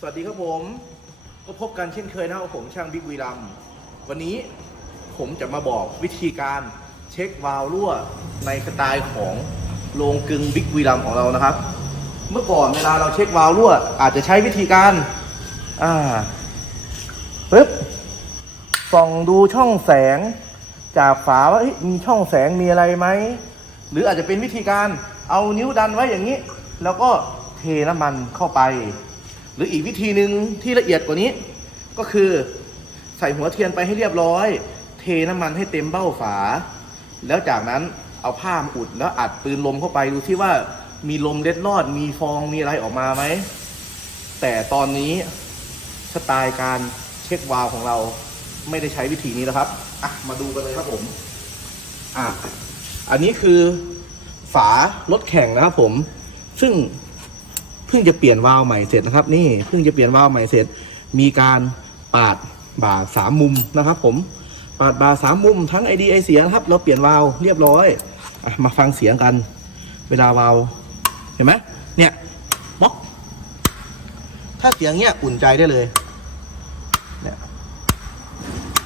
สวัสดีครับผม ก็พบกันเช่นเคยนะครับผมช่างบิ๊กวีรัมวันนี้ผมจะมาบอกวิธีการเช็ควาล์วรั่วในสไตล์ของโรงกึงบิ๊กวีรัมของเรานะครับ เมื่อก่อนเวลาเราเช็ควาล์วรั่ว อาจจะใช้วิธีการอ่าปึ๊บส่องดูช่องแสง จากฝาว่ามีช่องแสงมีอะไรไหมหรืออาจจะเป็นวิธีการเอานิ้วดันไว้อย่างนี้ แล้วก็เทน้ำมันเข้าไป หรืออีกวิธีหนึ่งที่ละเอียดกว่านี้ ก็คือใส่หัวเทียนไปให้เรียบร้อย เทน้ำมันให้เต็มเบ้าฝา แล้วจากนั้นเอาผ้ามาอุดแล้วอัดปืนลมเข้าไปดูที่ว่ามีลมเล็ดลอด มีฟองมีอะไรออกมาไหม แต่ตอนนี้สไตล์การเช็ควาล์วของเราไม่ได้ใช้วิธีนี้แล้วครับอะมาดูกันเลยครับผมอะอันนี้คือฝารถแข่งนะครับผม ซึ่ง เพิ่งจะเปลี่ยนวาล์วใหม่เสร็จนะครับ นี่เพิ่งจะเปลี่ยนวาล์วใหม่เสร็จ มีการปาดบ่าสามมุมนะครับ ผมปาดบ่าสามมุมทั้งไอดีไอเสียนะครับ เราเปลี่ยนวาล์วเรียบร้อยอมาฟังเสียงกัน เวลาวาล์วเห็นไหมเนี่ยม็อกถ้าเสียงเนี้ยอุ่นใจได้เลยเนี่ย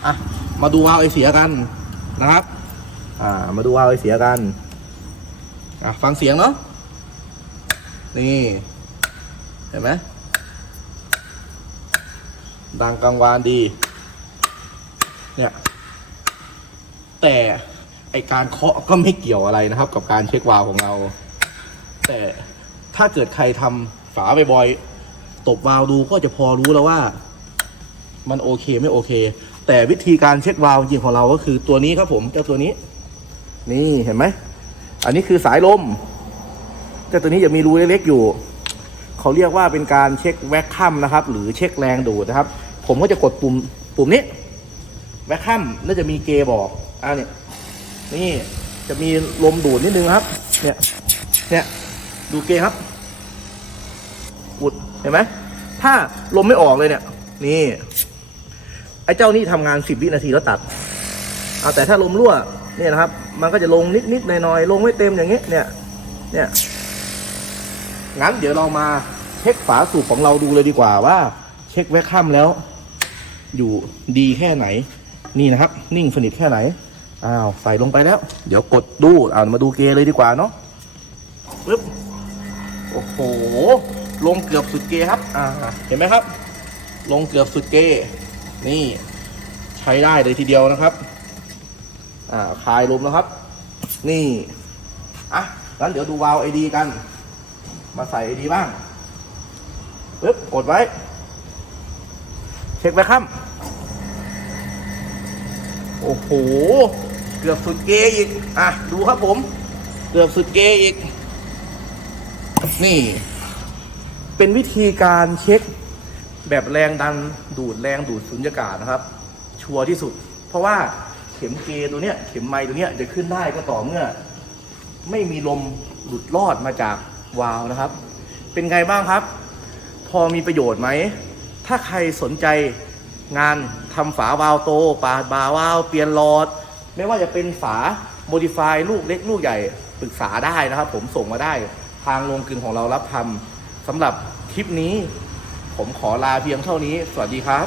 อะมาดูวาล์วไอเสียกันนะครับอ่ามาดูวาล์วไอเสียกันอะฟังเสียงเนาะนี่ เห็นไหมดังกังวานดี เนี่ย แต่ไอการเคาะก็ไม่เกี่ยวอะไรนะครับ กับการเช็ควาลของเรา แต่ถ้าเกิดใครทำฝาบ่อยๆตบวาล์วดูก็จะพอรู้แล้วว่า มันโอเคไม่โอเค แต่วิธีการเช็ควาลจริงของเราก็คือตัวนี้ครับผมเจ้าตัวนี้ นี่เห็นไหม อันนี้คือสายลมเจ้าตัวนี้จะมีรูเล็กๆอยู่ เขาเรียกว่าเป็นการเช็คแวคคัมนะครับ หรือเช็คแรงดูดนะครับ ผมก็จะกดปุ่มปุ่มนี้ แวคคัมน่าจะมีเกบอกอ่าเนี่ยนี่จะมีลมดูดนิดนึงครับ เนี่ยเนี่ยดูเกครับอุดเห็นไหมถ้าลมไม่ออกเลยเนี่ย นี่ ไอ้เจ้านี่ทำงานสิบวินาทีแล้วตัดเอาแต่ถ้าลมรั่วเนี่ยนะครับ มันก็จะลงนิดนิดๆหน่อยหน่อยๆลงไม่เต็มอย่างเงี้ยเนี่ยเนี่ย งั้นเดี๋ยวเรามาเช็คฝาสูบของเราดูเลยดีกว่าว่า เช็คแวคคัมแล้ว อยู่ดีแค่ไหน นี่นะครับ นิ่งสนิทแค่ไหนอ้าวใส่ลงไปแล้ว เดี๋ยวกดดูอ่ามาดูเกยร์เลยดีกว่าเนาะปึ๊บโอ้โห ลงเกือบสุดเกยร์ครับ อ่า เห็นไหมครับ ลงเกือบสุดเกยร์นี่ ใช้ได้เลยทีเดียวนะครับ อ่า คลายลมแล้วครับ นี่ อะงั้นเดี๋ยวดูวาล์วไอดีกัน มาใส่ดีบ้างปึ๊บกดไว้ เช็คไว้ครับโอ้โห เกือบสุดเกย์อีก อะ ดูครับผม เกือบสุดเกย์อีก นี่ เป็นวิธีการเช็คแบบแรงดันดูดแรงดูดสุญญากาศนะครับ ชัวร์ที่สุด เพราะว่าเข็มเกตัวเนี้ย เข็มไม้ตัวเนี้ยจะขึ้นได้ก็ต่อเมื่อ ไม่มีลมหลุดรอดมาจาก ว้าวนะครับ เป็นไงบ้างครับ พอมีประโยชน์ไหม ถ้าใครสนใจงานทำฝาวาวโตปาบาวาวเปลี่ยนหลอด ไม่ว่าจะเป็นฝาโมดิฟายลูกเล็กลูกใหญ่ปรึกษาได้นะครับ ผมส่งมาได้ทางโรงกลึงของเรารับทำสำหรับคลิปนี้ ผมขอลาเพียงเท่านี้ สวัสดีครับ